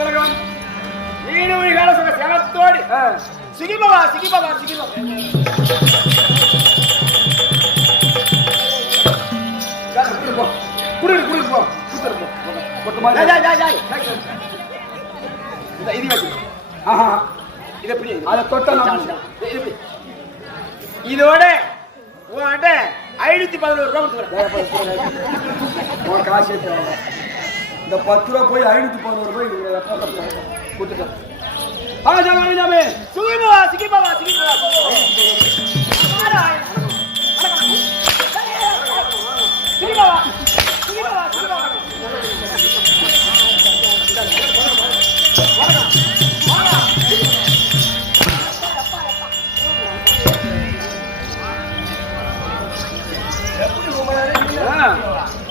வணக்கம். நீடுவி கால சுக சேவத்தோடு சிகிபவா சிகிபவா சிகிபவா. குடு குடு போ குடுத்து போ. Joy Joy Joy. இது இது வச்சு. ஆஹா. இது எப்படி? அத தொட்ட நான். இது இதோட உன்கிட்ட 511 ரூபாய் கொடுத்துறேன். உன் காசு ஏத்த இந்த 10 ரூபாய் போய் 511 ரூபாய் கொடுத்துட்டேன். ஆ ஜாமே ஜாமே. சிகிபவா சிகிபவா சிகிபவா. சிகிபவா சிகிபவா சிகிபவா.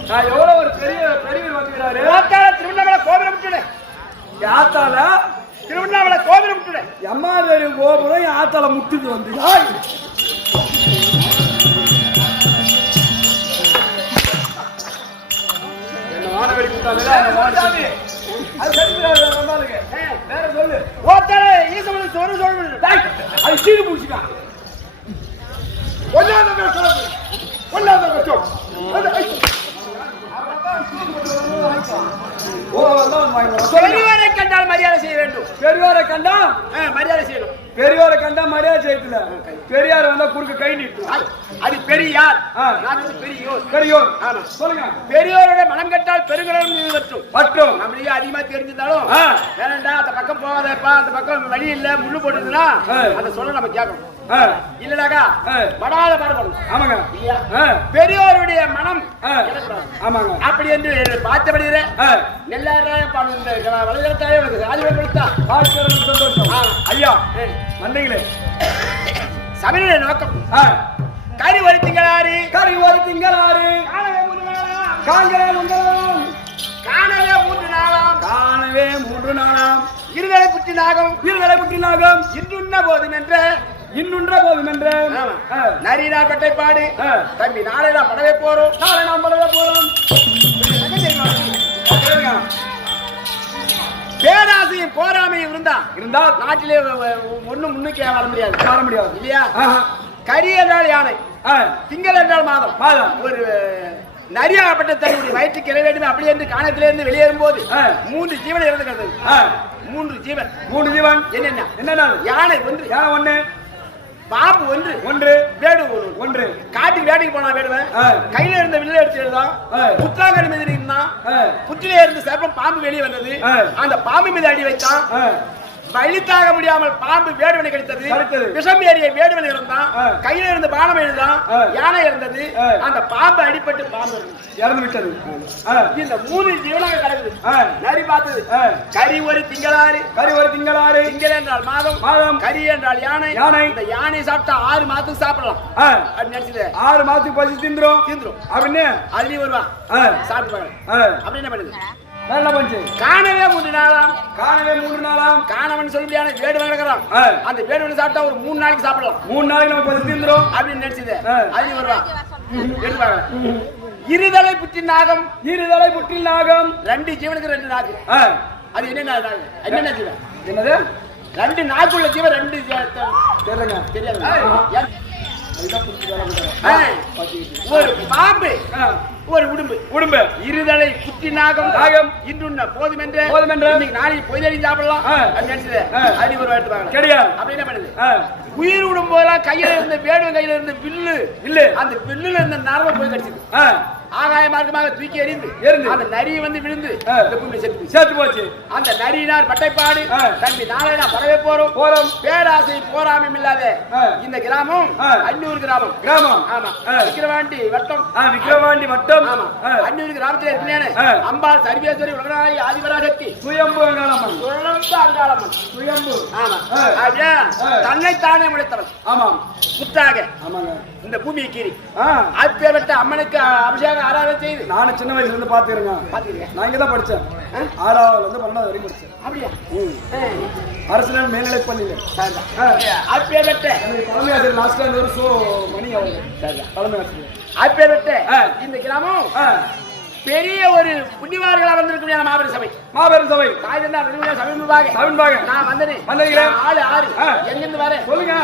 நான் எவ்வளவு ஒரு பெரியவர் வந்துக்கிறாரு. திருவண்ணாமலை கோபுரம் விட்டுடு. யாத்தால திருவண்ணாமலை கோபுரம் விட்டுடு. எம்மாவேரி கோபுரம் யாத்தால முட்டுது வந்து என்ன வானவெளி கூட்டாங்க. வேற சொல்லு. ஓத்தால ஈசமன் சொன்னு சொல்லு. அது சீடு பூச்சிட்டான். பெரியவரை கண்டால் மரியாதை செய்ய வேண்டும். பெரியவரை கண்டா மரியாதை செய்யணும். பெரியவரை கண்டா மரியாதை செய்யல. பெரியார் வந்தா குறுக்க கை நீட்டு. அது பெரியார். நான் வந்து பெரியோர். பெரியோர். ஆமா சொல்லுங்க. பெரியோரோட மனம் கட்டால் பெருங்கடல் மீது வற்றும். நம்மளுக்கு அதிகமா தெரிஞ்சிருந்தாலும் வேணாண்டா அந்த பக்கம் போகாதப்பா, அந்த பக்கம் வழி இல்ல முள்ளு போட்டுதுன்னா அதை சொல்ல நம்ம கேட்கணும். இல்லடாக்கா படாத பாடுபடும். ஆமாங்க. பெரியோருடைய மனம் ஆமாங்க. அப்படி என்று பார்த்தபடி நெல்லாயிரம் வலைதளத்தாலே ராஜ்யப்படுத்தா சந்தோஷம். ஐயா மண்டைகளே சபையினுடைய நோக்கம் கறி ஒரு திங்களாறு கறி ஒரு திங்களாறு காணவே 3 நாளாம் காணவே 3 நாளாம் இருதலை புற்றி நாகம் இருதலை புற்றி நாகம் இன்றுண்ண போதும் என்ற இன்னுன்ற போதும் என்று நரினார் பட்டை பாடு தம்பி நாளை நாம் படவே போறோம். நாளை நாம் படவே போறோம். பேராசையும் போராமையும் இருந்தா நாட்டிலே ஒண்ணும் முன்னுக்கே வர முடியாது இல்லையா? கரி என்றால் யானை, திங்கள் என்றால் மாதம். ஒரு நரியாகப்பட்ட தன்னுடைய வயிற்றுக்கு இற வேண்டும் அப்படி என்று காணத்திலிருந்து வெளியேறும் போது 3 ஜீவன் இறந்து 3 ஜீவன் என்னென்ன? யானை ஒன்று, பாம்பு ஒன்று, வேடு ஒன்று. காட்டுக்கு வேட்டைக்கு போனா வேடுவன் கையில இருந்த வில்ல எடுத்து எழுதான். புத்தாங்கடி மீது இருந்தான். புற்றிலே இருந்து சர்ப்பம் பாம்பு வெளியே வந்தது. அந்த பாம்பு மீது அடி வைத்தான். வழித்தாக முடியாமல் பாம்பு வேடுவனை கிடைத்தது. விஷம் ஏறிய வேடுவன் இருந்தான். கையில இருந்து பானம் எழுதான். யானை இருந்தது. அந்த பாம்பு அடிபட்டு பாம்பு இறந்து விட்டது. இந்த 3 ஜீவனாக கிடக்குது. நரி பார்த்தது கரி ஒரு திங்களாறு திங்கள் என்றால் மாதம் கரி என்றால் யானை. இந்த யானை சாப்பிட்டா 6 மாதத்துக்கு சாப்பிடலாம் அப்படின்னு நினைச்சது. 6 மாதத்துக்கு பசி தின்றும் அப்படின்னு அதுலயும் வருவான் சாப்பிட்டு அப்படி என்ன பண்ணுது? காணவே 3 நாளாம் காணவன் சொல்ல முடியாது. வேடு நடக்கிறான். அந்த வேடுவனை சாப்பிட்டா ஒரு 3 நாளைக்கு சாப்பிடலாம். 3 நாளைக்கு நம்ம பசி தின்றும் அப்படின்னு நினைச்சது. அதுலயும் வருவான் எடுப்பாங்க. இருதலை புற்றில் நாகம் 2 ஜீவனுக்கு 2 நாக்கு. அது என்ன ஜீவன்? என்னது? 2 நாக்குள்ள ஜீவன் 2 தெரியாது. ஒரு பாம்பு ஒரு உடும்பு இருதலை புற்றி நாகம் இன்றுண்ண போதும் என்று நாளைக்கு பொய்தறி சாப்பிடலாம் நினைச்சது. அது ஒரு வாட்டுவாங்க கிடையாது. அப்படி என்ன பண்ணுது? உயிர் விடும் போதெல்லாம் கையில இருந்த வேடுவன் கையில இருந்த வில்லு அந்த வில்லுல இருந்த நரம்பு போய் கடிச்சது. ஆகாய மார்க்கமாக தூக்கி எறிந்து அந்த நரி வந்து விழுந்து செத்து போச்சு. அந்த நரியினார் பட்டைப்பாடு தம்பி நாளை நான் பரவே போறோம். பேராசை போராமையும் இல்லாத இந்த கிராமம் அன்னூர் கிராமம். ஆமா விக்கிரவாண்டி வட்டம். ஆமா அன்னூர் கிராமத்தில் இருக்கிறேன். அம்பாள் சர்வேஸ்வரி உலகநாயகி ஆதிபராசக்தி சுயம்பு அங்காளம்மன் சுயம்பு. ஆமா அப்படியே தன்னைத்தானே முளைத்தவன். ஆமாம் புத்தாக இந்த பூமியை கீறி அப்பேற்பட்ட அம்மனுக்கு அபிஷேகம் ஆராதனை செய்து நானும் சின்ன வயசுல இருந்து பாத்துக்கிறேன். நான் இங்கதான் படிச்சேன். 6ஆவது இருந்து 12ஆவது வரைக்கும் படிச்சேன். அப்படியா? அரசியல் மேல்நிலை பள்ளியில அப்பேற்பட்ட தலைமை ஆசிரியர் மாஸ்டர் ஒரு மணி தலைமை ஆசிரியர் அப்பேற்பட்ட இந்த கிராமம் பெரிய ஒரு புண்ணியவார்களா வந்திருக்கும் மாபெரும் சபை. மாபெரும் சபை தாய் தந்தா சபைமுன்பாக நான் வந்தேன் ஆளு ஆறு எங்கிருந்து வரேன் சொல்லுங்க.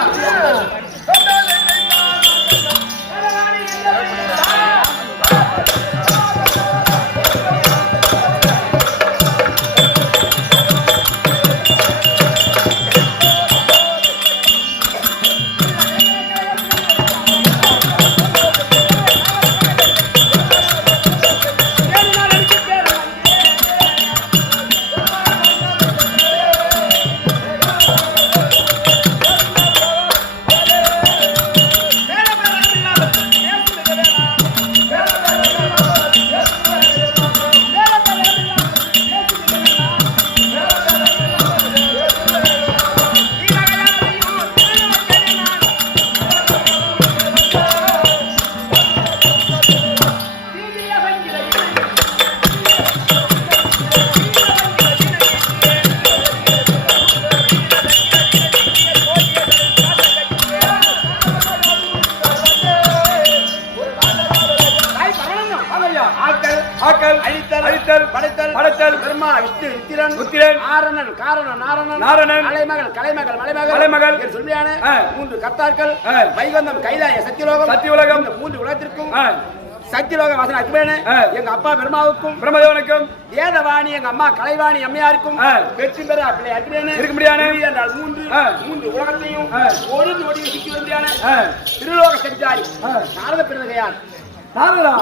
மூன்று கர்த்தாக்கள் வைகுந்தம் கைலாய சத்தியலோகம் மூன்று உலகத்திற்கும் சத்தியலோக வாசன அக்பேனு எங்க அப்பா பிரம்மாவுக்கும் பிரம்மதேவனுக்கும் வேதவாணி எங்க அம்மா கலைவாணி அம்மையாருக்கும் வெற்றி பெற அப்படி அக்பேனு இருக்க முடியாது என்றால் மூன்று உலகத்தையும் ஒரு நொடியில் சிக்கி வந்தியான திருலோக சஞ்சாரி நாரத பிறந்தகையார் நாரதர்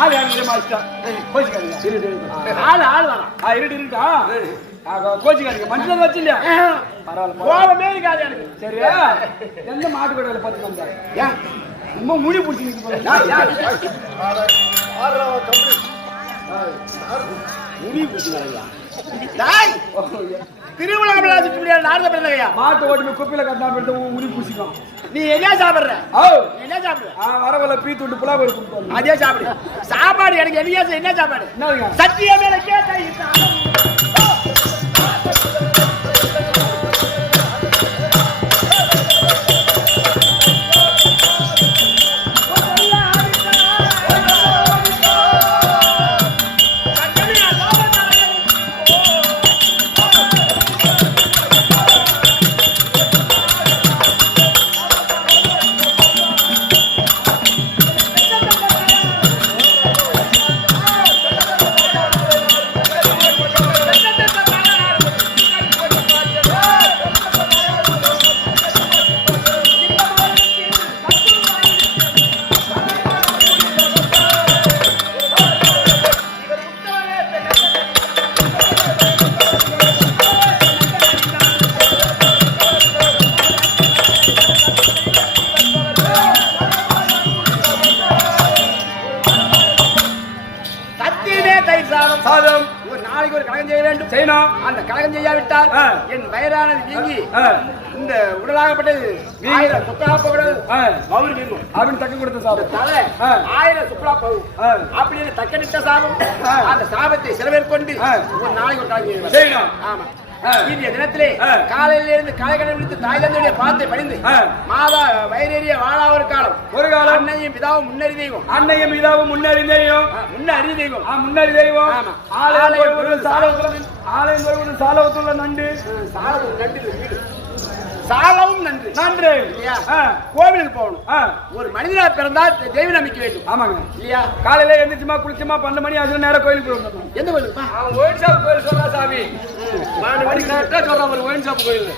ஆள் இருக்கா கோச்சிக்காதீங்க மனுஷன் வச்சு இல்லையா பரவாயில்ல இருக்காது எனக்கு சரியா எந்த மாட்டு கடையில பார்த்து வந்தா ரொம்ப முடி பிடிச்சி முடி பிடிச்சியா திருவிழா நாரத பிறந்தகையா மாட்டு ஓட்டி குப்பையில கட்டா முடி பிடிச்சிக்கும். நீ என்ன சாப்பிடுற என்ன சாப்பிடுற வரவல பீ துண்டு புலா இருக்கும் அதே சாப்பிடு சாப்பாடு எனக்கு என்ன சாப்பாடு சத்தியமே கேட்ட அந்த கலகம் செய்யாவிட்டால் என் வயரானது நீங்கி இந்த உடலாகப்பட்டது 1000 சுக்கலா பவுடர் பவுர் நீங்கும் அப்படின்னு தக்க கொடுத்த சாபம் தலை 1000 சுக்கலா பவுர் அப்படின்னு தக்கடித்த சாபம் அந்த சாபத்தை சில பேர் கொண்டு ஒரு நாளைக்கு ஒரு கலகம் செய்யணும். ஆமா இன்றைய தினத்திலே காலையில இருந்து கலைக்கடை விடுத்து தாய் தந்தையுடைய பாத்தை படிந்து மாதா வயிறேறிய வாழா ஒரு காலம் அன்னையும் பிதாவும் முன்னறி தெய்வம் அன்னையும் பிதாவும் முன்னறி தெய்வம் முன்னறி தெய்வம் ஆலயம் சாலவத்துள்ள நண்டு வீடு சாலவும் நன்று கோவிலுக்கு போகணும். ஒரு மனிதனா பிறந்தா தெய்வ நம்பிக்கை வேண்டும். ஆமாங்க இல்லையா? காலையில எழுந்திரிச்சுமா குளிச்சுமா 12 மணி ஆகுது நேரம் கோயிலுக்கு போகணும். எந்த கோயிலுக்கு? ஒயின் ஷாப் கோயில் சொல்றா சாமி 12 மணி கரெக்டா சொல்றா ஒரு ஒயின் ஷாப் கோயில்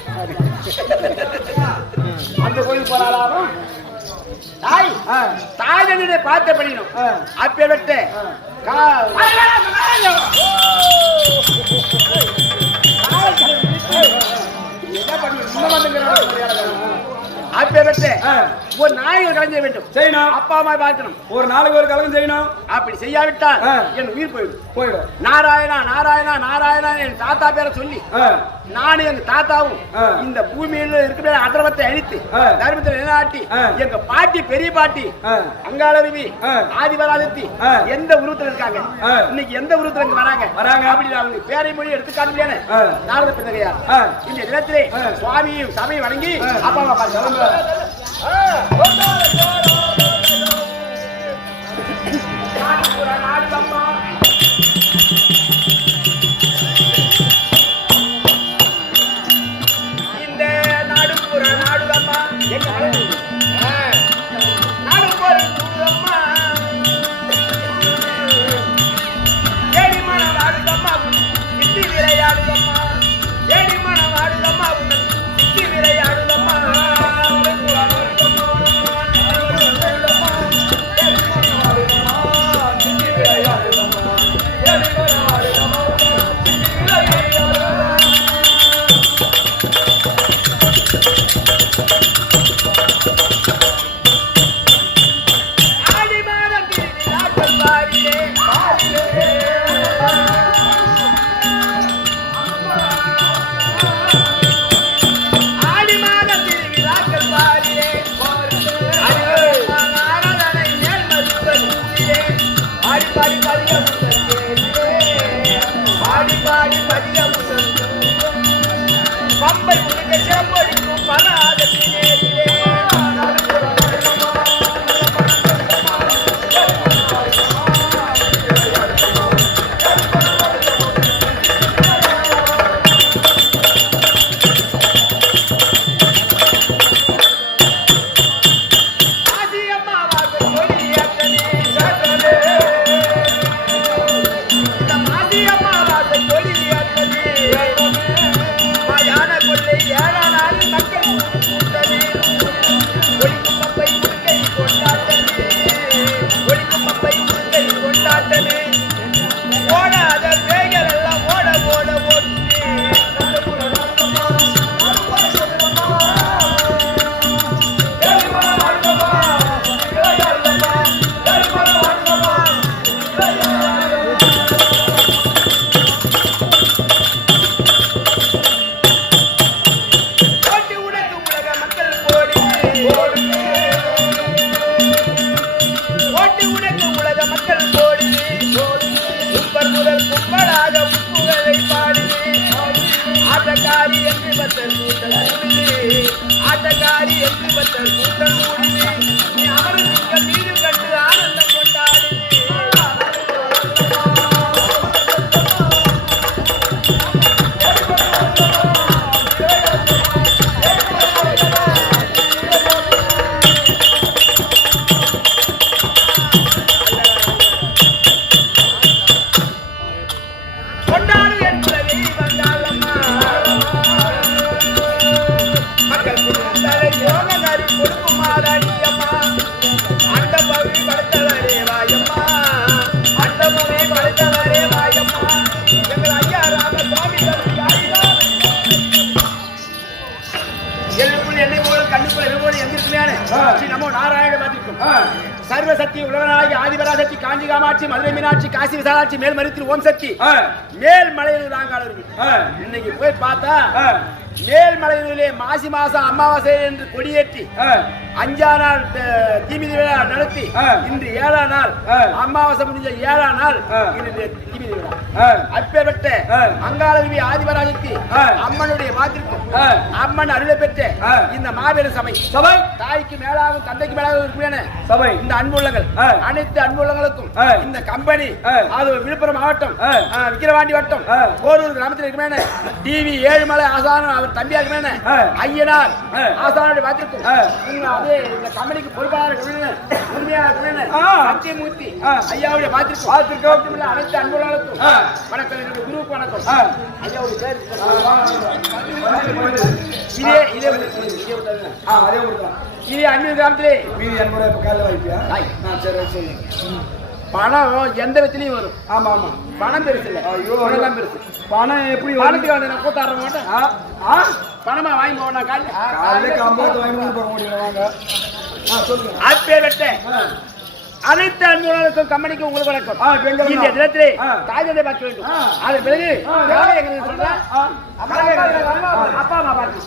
அந்த கோயில் போறாலும் தாய் தாய் தந்தையை பார்த்து படிக்கணும். அப்பே விட்டு ஒரு நாளைக்கு ஒரு கலஞ்ச வேண்டும் செய்யணும். அப்பா அம்மா பார்க்கணும். ஒரு நாளைக்கு ஒரு கலகம் செய்யணும். அப்படி செய்யாவிட்டால் என் உயிர் போயிடும். நாராயணா நாராயணா நாராயணா என் தாத்தா பேரை சொல்லி நானும் எங்க தாத்தாவும் இந்த பூமியில இருக்கிற அடர்வத்தை அழித்து தர்மத்தை நிலைநாட்டி எங்க பாட்டி பெரிய பாட்டி அங்காளருவி ஆதிபராசக்தி எந்த உருவத்துல இருக்காங்க, இன்னைக்கு எந்த உருவத்துல இங்க வராங்க அப்படி அவங்க பேரை மொழி எடுத்து காட்ட முடியாது. நாரத பிறந்தகையா இந்த தினத்திலே சுவாமியும் சபையை வணங்கி அப்பா அம்மா நாடுதம்மா இந்த நாடுபுற நாடுதம்மா நாடுபுற நாடுதம்மா ஏடிமன நாடுதம்மா சித்தி விளையாடுதம்மா ஏடிமன நாடுதம்மா சித்தி விளையாடுதம்மா பம்பை உனக்கு செம்படிக்கும் பராதத்திலே ஆட்டக்காரி என்று பத்தர் கூட்டம் கூடுமே நீ அமர்ந்திருக்க மீது கண்டு ஆனந்தம் கொண்டாடு கொண்டாடு என்பதை வந்தாலம்மா கொடுக்குமாறியம்மா அந்த பகுதி படுத்தவரே வாயம்மா அந்த பகுதி படுத்தவரே வாயம்மா எங்கள் ஐயா ராம சுவாமிகள் எல்லுக்குள் என்னை போல கண்ணுக்குள் என்ன போல எந்திருக்குமே நம்ம நாராயண பார்த்திருக்கும் சர்வசக்தி உலகநாயகி ஆதிபராசக்தி காஞ்சி காமாட்சி மதுரை மீனாட்சி காசி விசாலாட்சி மேல் மருத்துவ ஓம் சக்தி மேல் மலையில் நாங்கள் இன்னைக்கு போய் பார்த்தா மேல்மலையிலே மாசி மாசம் அமாவாசை என்று கொடியேற்றி 5 நாள் தீமிதி விழா நடத்தி இன்று 7ஆம் நாள் அமாவாசை முடிஞ்ச 7ஆம் நாள் தீமிதி விழா அப்பேற்பட்ட அங்காளவி ஆதிபராசக்தி அம்மனுடைய வாத்திற்கும் அம்மன் அருளை பெற்ற இந்த மாபெரும் சபை தாய்க்கு மேலாகவும் தந்தைக்கு மேலாகவும் இருக்கிற சபை இந்த அன்புள்ளங்கள் அனைத்து அன்புள்ளங்களுக்கும் இந்த கம்பெனி அது விழுப்புரம் மாவட்டம் விக்கிரவாண்டி வட்டம் கோரூர் கிராமத்தில் இருக்கிற டிவி ஏழுமலை ஆசான தம்பியாக ஐயனார் ஆசானுடைய வாத்திற்கும் அதே இந்த கம்பெனிக்கு பொறுப்பாளர் சத்தியமூர்த்தி ஐயாவுடைய வாத்திற்கும் அனைத்து அன்புகளுக்கும் வணக்கம் என்னுடைய குருவுக்கு வணக்கம் ஐயாவுடைய பேர் இதே அன்பு கிராமத்திலே பணம் எந்த விதத்திலையும் வரும். ஆமா ஆமா பணம் பெருசு இல்லை. பணம் பெருசு. பணம் எப்படி பணத்துக்கு வந்து நான் கூத்தாட மாட்டேன். பணமா வாங்கி போவேன் நான் காலையில் கம்பளத்தை வாங்கி போக முடியல வாங்க. சொல்லுங்க. அப்பேற்பட்ட அனைத்து அன்புகளுக்கும் கம்பெனிக்கு உங்களுக்கு வணக்கம். இந்த தினத்திலே தாய்தந்தை பார்க்க வேண்டும். அது பிறகு எங்களுக்கு சொல்றேன் அப்பா அம்மா பார்த்து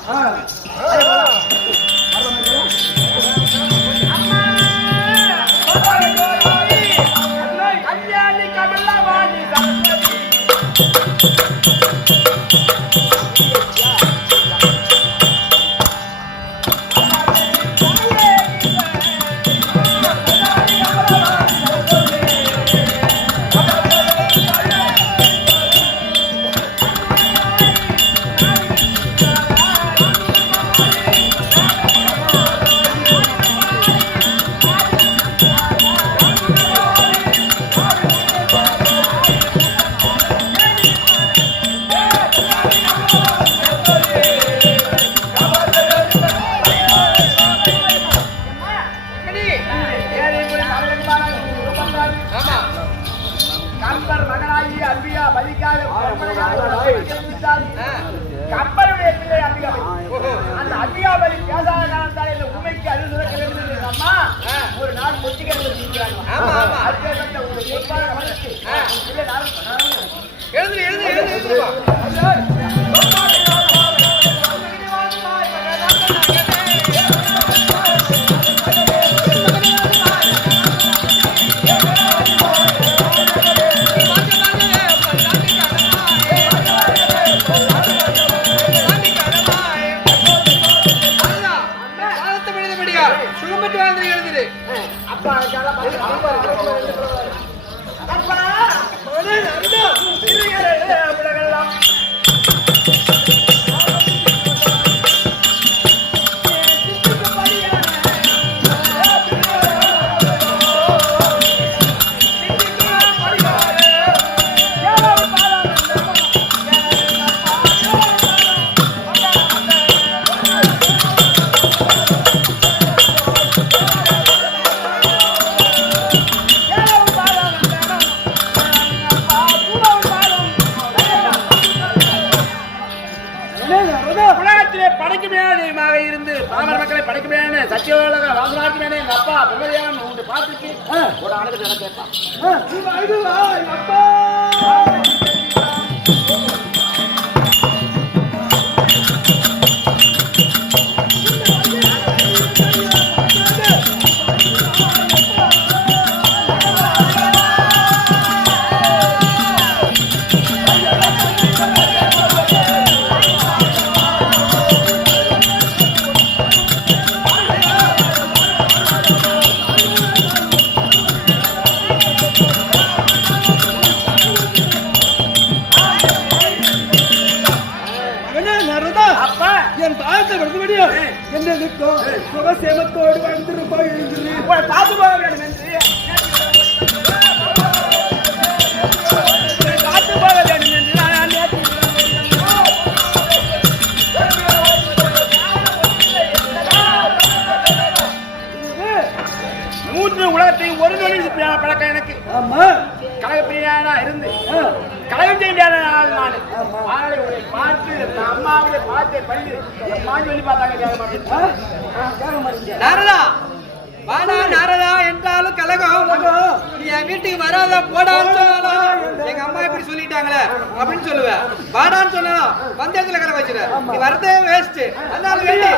கல்யாணி கமலவாணி சரஸ்வதி கம்பர் மகனாகி அம்பியா பதிக்காக கம்பருடைய பிள்ளை அம்பிகாபதி. அந்த அம்பிகாபதி பேசாத காலத்தால் இந்த உண்மைக்கு அது சுரக்க வேண்டும் அம்மா ஒரு நாள் பொத்திக்கிறாங்க. எழுது எழுது எழுது எழுது இருந்து பாமர மக்களை படைக்கமே சத்தியோலக வாசனாக்கு மேலே எங்க அப்பா பிரபலியான் உண்டு பார்த்துட்டு ஒரு அழகு நடக்கேன். சுகசேமத்தோடு வாழ்ந்திருப்பாய் பார்த்து போக வேண்டும் என்று பார்த்து போக வேண்டும் என்று நான் மூன்று உலகத்தை ஒரு நொடி பழக்கம் எனக்கு. கழகப்பிரியானா இருந்து கழகம் செய்ய முடியாத நாள் நான் உங்களை பார்த்து அம்மாவுடைய பார்த்து பள்ளி சொல்லி பார்த்தாங்க கேட்க மாட்டேன். நாரதா வாடா நாரதா என்றாலும் கலகம் நீ என் வீட்டுக்கு வராத போடான்னு சொன்னாலும் எங்க அம்மா இப்படி சொல்லிட்டாங்களே அப்படின்னு சொல்லுவேன். வாடான்னு சொன்னாலும் பந்தயத்துல கலக்க வச்சிரு நீ வரதே வேஸ்ட். அதனால வேண்டி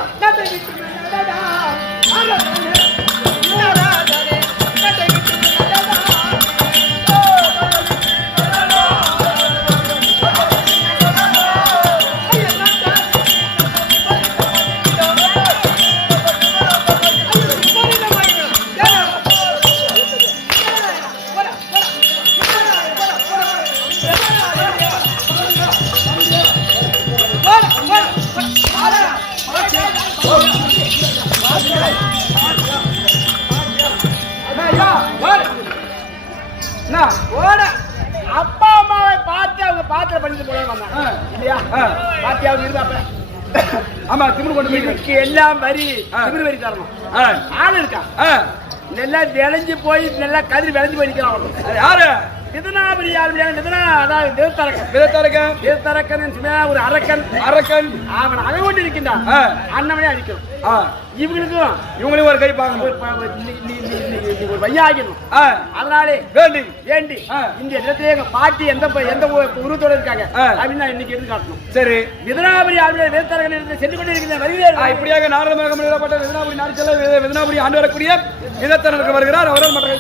அப்பா அம்மாவை பார்த்து அவங்க பாத்திர பண்ணிட்டு போறாங்க இல்லையா? பாத்தியாவது இருந்தாப்ப ஆமா திமிரு கொண்டு போய் எல்லாம் வரி திமிரு வரி தரணும். ஆள் இருக்கா நல்லா விளைஞ்சு போய் நல்லா கதிரி விளைஞ்சு போயிருக்கான். யாரு? விதனாபுரி யாரு? விதனா அதாவது தேவத்தரக்கன் ஒரு அரக்கன் அவன் அதை கொண்டு இருக்கின்றான். அண்ணவனே அடிக்கணும். இவங்களும் ஒரு கை பார்க்கணும். ஒரு வையாகணும். அதனாலே வேண்டி இந்த இடத்துல எங்க பாட்டி எந்த உருவத்தோட இருக்காங்க அப்படின்னு நான் இன்னைக்கு எடுத்து காட்டணும். சரி, விதனாபுரி ஆளுநர் வேதத்தரகன் சென்று கொண்டு இருக்கின்ற வருகிறார். இப்படியாக நாரதமாக விதனாபுரி நாடு செல்ல விதனாபுரி ஆண்டு வரக்கூடிய விதத்தரனுக்கு வருகிறார். அவரால் மற்ற